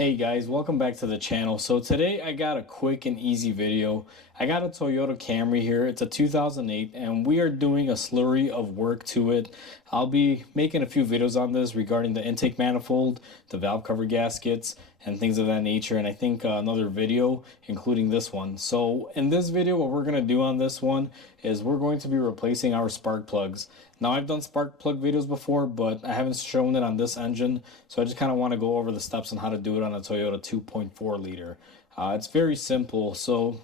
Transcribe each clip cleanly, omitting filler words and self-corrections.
Hey guys, welcome back to the channel. So today I got a quick and easy video. I got a Toyota Camry here. It's a 2008 and we are doing a slurry of work to it. I'll be making a few videos on this regarding the intake manifold, the valve cover gaskets, and things of that nature, and I think another video including this one. So in this video what we're going to do on this one is we're going to be replacing our spark plugs. Now I've done spark plug videos before, but I haven't shown it on this engine, so I just kind of want to go over the steps on how to do it on a Toyota 2.4 liter. It's very simple. So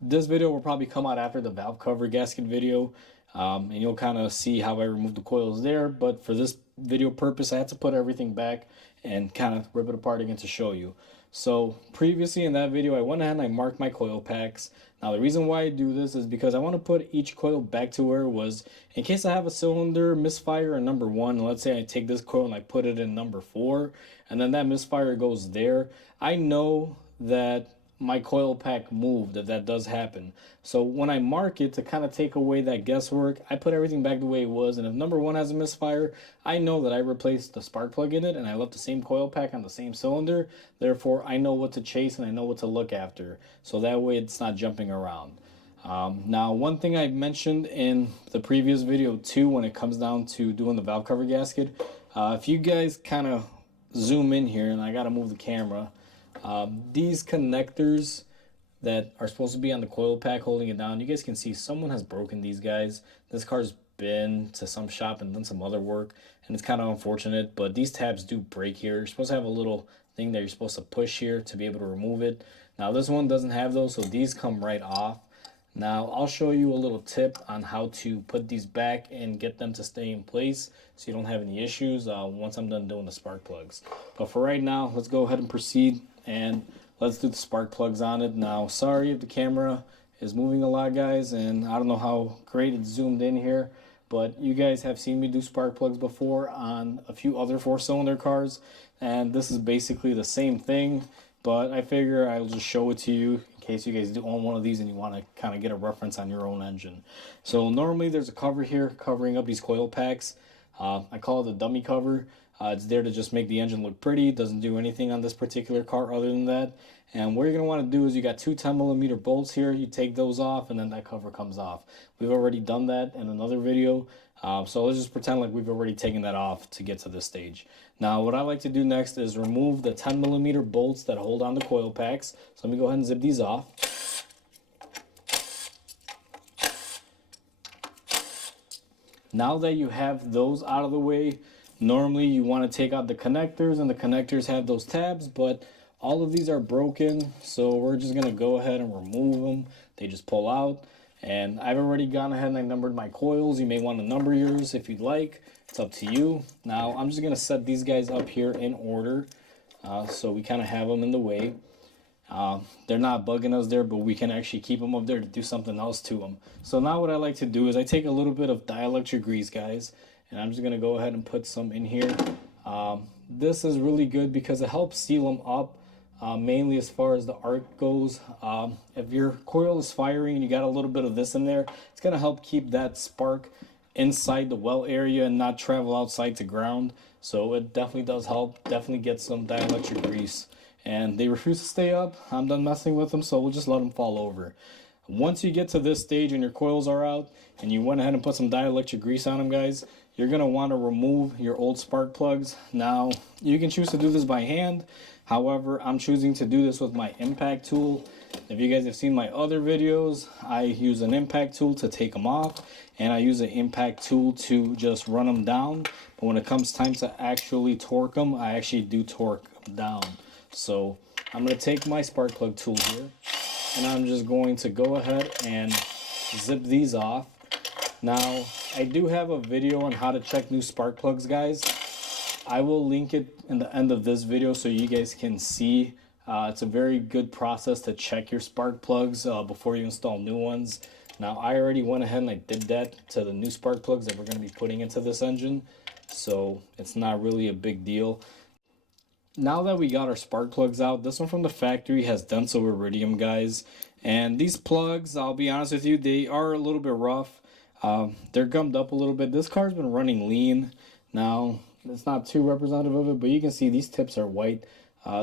this video will probably come out after the valve cover gasket video, and you'll kind of see how I remove the coils there. But for this video purpose, I had to put everything back and kind of rip it apart again to show you. So previously in that video, I went ahead and I marked my coil packs. Now the reason why I do this is because I want to put each coil back to where it was in case I have a cylinder misfire in number 1. Let's say I take this coil and I put it in number 4, and then that misfire goes there. I know that my coil pack moved if that does happen. So when I mark it to kind of take away that guesswork, I put everything back the way it was, and if number 1 has a misfire, I know that I replaced the spark plug in it and I left the same coil pack on the same cylinder. Therefore I know what to chase and I know what to look after, so that way it's not jumping around. Now one thing I mentioned in the previous video too, when it comes down to doing the valve cover gasket, if you guys kind of zoom in here, and I gotta move the camera, these connectors that are supposed to be on the coil pack holding it down, you guys can see someone has broken these guys. This car's been to some shop and done some other work, and it's kind of unfortunate, but these tabs do break here. You're supposed to have a little thing that you're supposed to push here to be able to remove it. Now this one doesn't have those, so these come right off. Now I'll show you a little tip on how to put these back and get them to stay in place so you don't have any issues once I'm done doing the spark plugs. But for right now, let's go ahead and proceed and let's do the spark plugs on it. Now sorry if the camera is moving a lot, guys, and I don't know how great it's zoomed in here, but you guys have seen me do spark plugs before on a few other 4-cylinder cars, and this is basically the same thing, but I figure I'll just show it to you in case you guys do own one of these and you want to kind of get a reference on your own engine. So normally there's a cover here covering up these coil packs. I call it a dummy cover. It's there to just make the engine look pretty. It doesn't do anything on this particular car other than that. And what you're going to want to do is you got two 10mm bolts here. You take those off and then that cover comes off. We've already done that in another video. So let's just pretend like we've already taken that off to get to this stage. Now what I like to do next is remove the 10mm bolts that hold on the coil packs. So let me go ahead and zip these off. Now that you have those out of the way, normally you want to take out the connectors, and the connectors have those tabs, but all of these are broken, so we're just going to go ahead and remove them. They just pull out, and I've already gone ahead and I numbered my coils. You may want to number yours if you'd like. It's up to you. Now I'm just going to set these guys up here in order, so we kind of have them in the way. They're not bugging us there, but we can actually keep them up there to do something else to them. So now what I like to do is I take a little bit of dielectric grease, guys, and I'm just going to go ahead and put some in here. This is really good because it helps seal them up, mainly as far as the arc goes. If your coil is firing and you got a little bit of this in there, it's going to help keep that spark inside the well area and not travel outside to ground. So it definitely does help. Definitely get some dielectric grease. And they refuse to stay up. I'm done messing with them, so we'll just let them fall over. Once you get to this stage and your coils are out and you went ahead and put some dielectric grease on them, guys, you're going to want to remove your old spark plugs. Now you can choose to do this by hand, however I'm choosing to do this with my impact tool. If you guys have seen my other videos, I use an impact tool to take them off, and I use an impact tool to just run them down. But when it comes time to actually torque them, I actually do torque them down. So I'm going to take my spark plug tool here, and I'm just going to go ahead and zip these off. Now I do have a video on how to check new spark plugs, guys. I will link it in the end of this video so you guys can see. It's a very good process to check your spark plugs before you install new ones. Now I already went ahead and I did that to the new spark plugs that we're going to be putting into this engine, so it's not really a big deal. Now that we got our spark plugs out, this one from the factory has denso iridium, guys, and these plugs, I'll be honest with you, they are a little bit rough. They're gummed up a little bit. This car's been running lean. Now it's not too representative of it, but you can see these tips are white.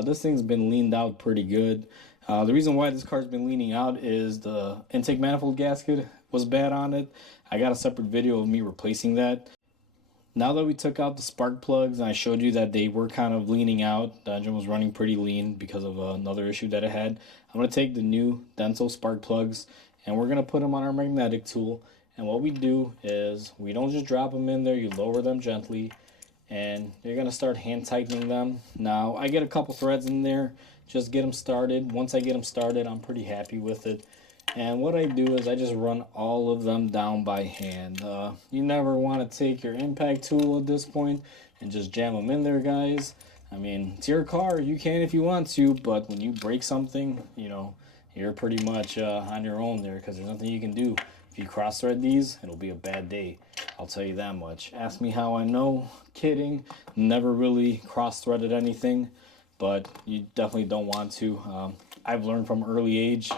This thing's been leaned out pretty good. The reason why this car's been leaning out is the intake manifold gasket was bad on it. I got a separate video of me replacing that. Now that we took out the spark plugs and I showed you that they were kind of leaning out, the engine was running pretty lean because of another issue that it had. I'm going to take the new Denso spark plugs and we're going to put them on our magnetic tool. And what we do is we don't just drop them in there, you lower them gently and you're going to start hand tightening them. Now I get a couple threads in there, just get them started. Once I get them started, I'm pretty happy with it. And what I do is I just run all of them down by hand. You never want to take your impact tool at this point and just jam them in there, guys. I mean, it's your car, you can if you want to, but when you break something, you know, you're pretty much on your own there because there's nothing you can do. If you cross thread these, it'll be a bad day. I'll tell you that much. Ask me how I know. Kidding. Never really cross threaded anything, but you definitely don't want to. I've learned from early age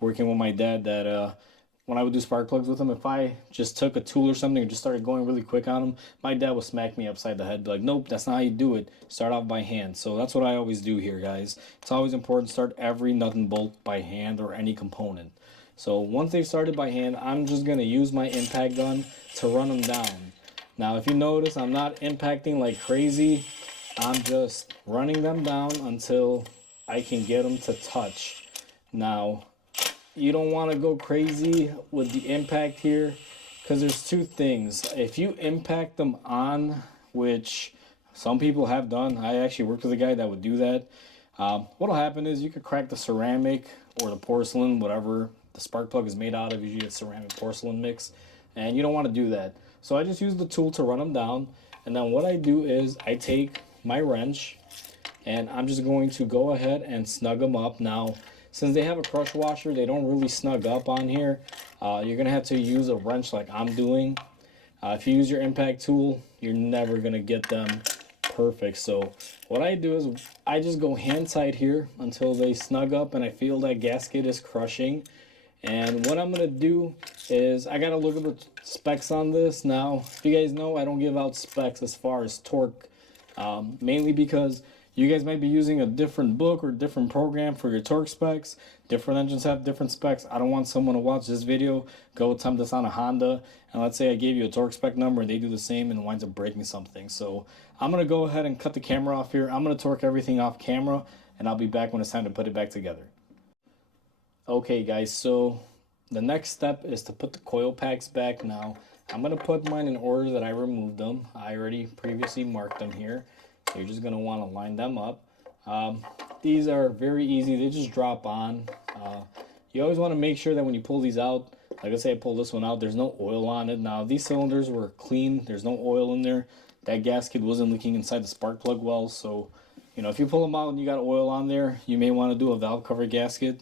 working with my dad that when I would do spark plugs with him, if I just took a tool or something and just started going really quick on him, my dad would smack me upside the head, be like, nope, that's not how you do it. Start off by hand. So that's what I always do here, guys. It's always important to start every nut and bolt by hand or any component. So once they've started by hand, I'm just going to use my impact gun to run them down. Now, if you notice, I'm not impacting like crazy. I'm just running them down until I can get them to touch. Now, you don't want to go crazy with the impact here because there's two things. If you impact them on, which some people have done, I actually worked with a guy that would do that. What'll happen is you could crack the ceramic or the porcelain, whatever the spark plug is made out of. Usually it's ceramic porcelain mix, and you don't want to do that. So I just use the tool to run them down, and then what I do is I take my wrench and I'm just going to go ahead and snug them up. Now, since they have a crush washer, they don't really snug up on here. You're going to have to use a wrench like I'm doing. If you use your impact tool, you're never going to get them perfect. So what I do is I just go hand tight here until they snug up and I feel that gasket is crushing. And what I'm going to do is I got to look at the specs on this. Now, if you guys know, I don't give out specs as far as torque, mainly because you guys might be using a different book or different program for your torque specs. Different engines have different specs. I don't want someone to watch this video, go attempt this on a Honda, and let's say I gave you a torque spec number and they do the same and it winds up breaking something. So I'm going to go ahead and cut the camera off here. I'm going to torque everything off camera and I'll be back when it's time to put it back together. Okay guys, so the next step is to put the coil packs back. Now I'm going to put mine in order that I removed them. I already previously marked them here. So you're just going to want to line them up. These are very easy. They just drop on. You always want to make sure that when you pull these out, like I say, I pulled this one out, there's no oil on it. Now these cylinders were clean. There's no oil in there. That gasket wasn't leaking inside the spark plug well. So, you know, if you pull them out and you got oil on there, you may want to do a valve cover gasket.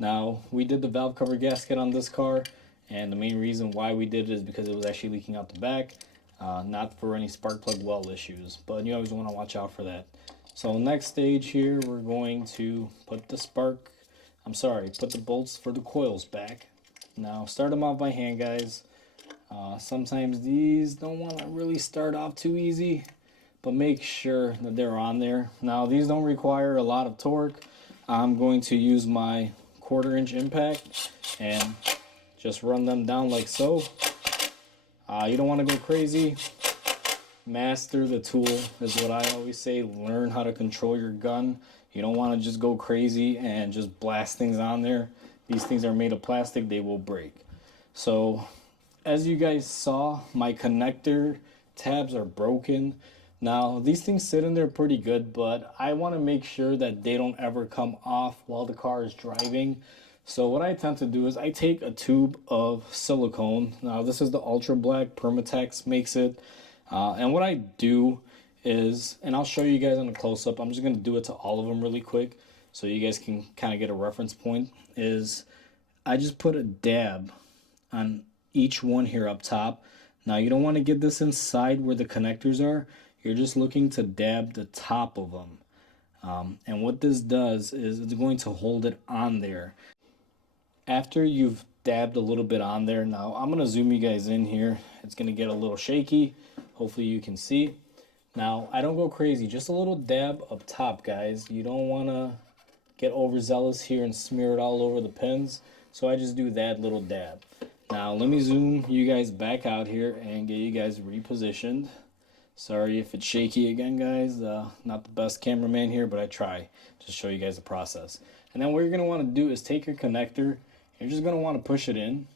Now, we did the valve cover gasket on this car, and the main reason why we did it is because it was actually leaking out the back. Not for any spark plug well issues, but you always want to watch out for that. So next stage here, we're going to put the put the bolts for the coils back. Now start them off by hand, guys. Sometimes these don't want to really start off too easy, but make sure that they're on there. Now these don't require a lot of torque. I'm going to use my 1/4 inch impact and just run them down like so. You don't want to go crazy. Master the tool is what I always say. Learn how to control your gun. You don't want to just go crazy and just blast things on there. These things are made of plastic. They will break. So as you guys saw, my connector tabs are broken. Now these things sit in there pretty good, but I want to make sure that they don't ever come off while the car is driving. So what I tend to do is I take a tube of silicone. Now this is the Ultra Black, Permatex makes it. And what I do is, and I'll show you guys on a close-up, I'm just going to do it to all of them really quick so you guys can kind of get a reference point, is I just put a dab on each one here up top. Now you don't want to get this inside where the connectors are. You're just looking to dab the top of them. And what this does is it's going to hold it on there. After you've dabbed a little bit on there, now I'm going to zoom you guys in here. It's going to get a little shaky. Hopefully you can see. Now, I don't go crazy, just a little dab up top, guys. You don't want to get overzealous here and smear it all over the pins, so I just do that little dab. Now, let me zoom you guys back out here and get you guys repositioned. Sorry if it's shaky again, guys. Not the best cameraman here, but I try to show you guys the process. And then what you're going to want to do is take your connector, and you're just going to want to push it in.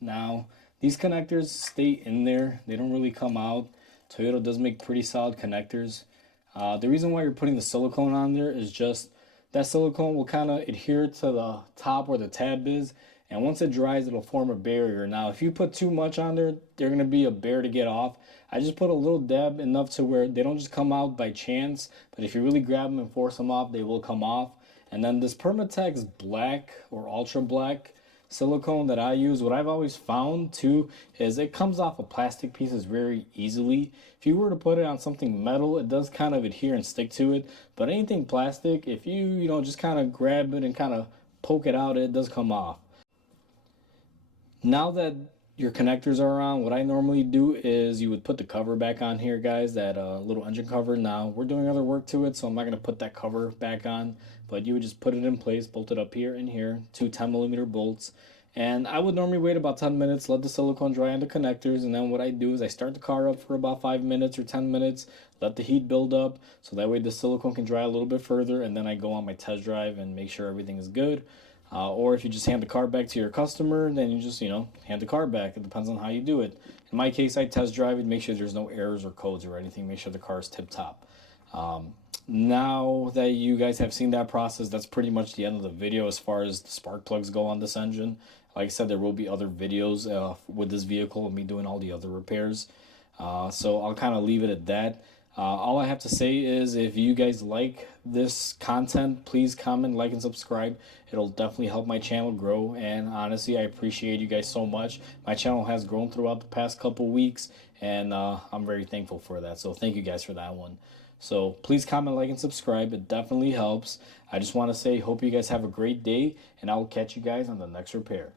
Now, these connectors stay in there. They don't really come out. Toyota does make pretty solid connectors. The reason why you're putting the silicone on there is just that silicone will kind of adhere to the top where the tab is, and once it dries, it'll form a barrier. Now, if you put too much on there, they're going to be a bear to get off. I just put a little dab, enough to where they don't just come out by chance, but if you really grab them and force them off, they will come off. And then this Permatex black or ultra black silicone that I use, what I've always found too is it comes off of plastic pieces very easily. If you were to put it on something metal, it does kind of adhere and stick to it, but anything plastic, if you just kind of grab it and kind of poke it out, it does come off. Now that your connectors are on, what I normally do is you would put the cover back on here, guys, that little engine cover. Now, we're doing other work to it, so I'm not going to put that cover back on, but you would just put it in place, bolt it up here and here, two 10mm bolts. And I would normally wait about 10 minutes, let the silicone dry on the connectors, and then what I do is I start the car up for about 5 minutes or 10 minutes, let the heat build up, so that way the silicone can dry a little bit further, and then I go on my test drive and make sure everything is good. Or if you just hand the car back to your customer, then you just, hand the car back. It depends on how you do it. In my case, I test drive it, make sure there's no errors or codes or anything, make sure the car is tip-top. Now that you guys have seen that process, that's pretty much the end of the video as far as the spark plugs go on this engine. Like I said, there will be other videos with this vehicle of me doing all the other repairs. So I'll kind of leave it at that. All I have to say is if you guys like this content, please comment, like, and subscribe. It'll definitely help my channel grow, and honestly, I appreciate you guys so much. My channel has grown throughout the past couple weeks, and I'm very thankful for that. So thank you guys for that one. So please comment, like, and subscribe. It definitely helps. I just want to say, hope you guys have a great day, and I will catch you guys on the next repair.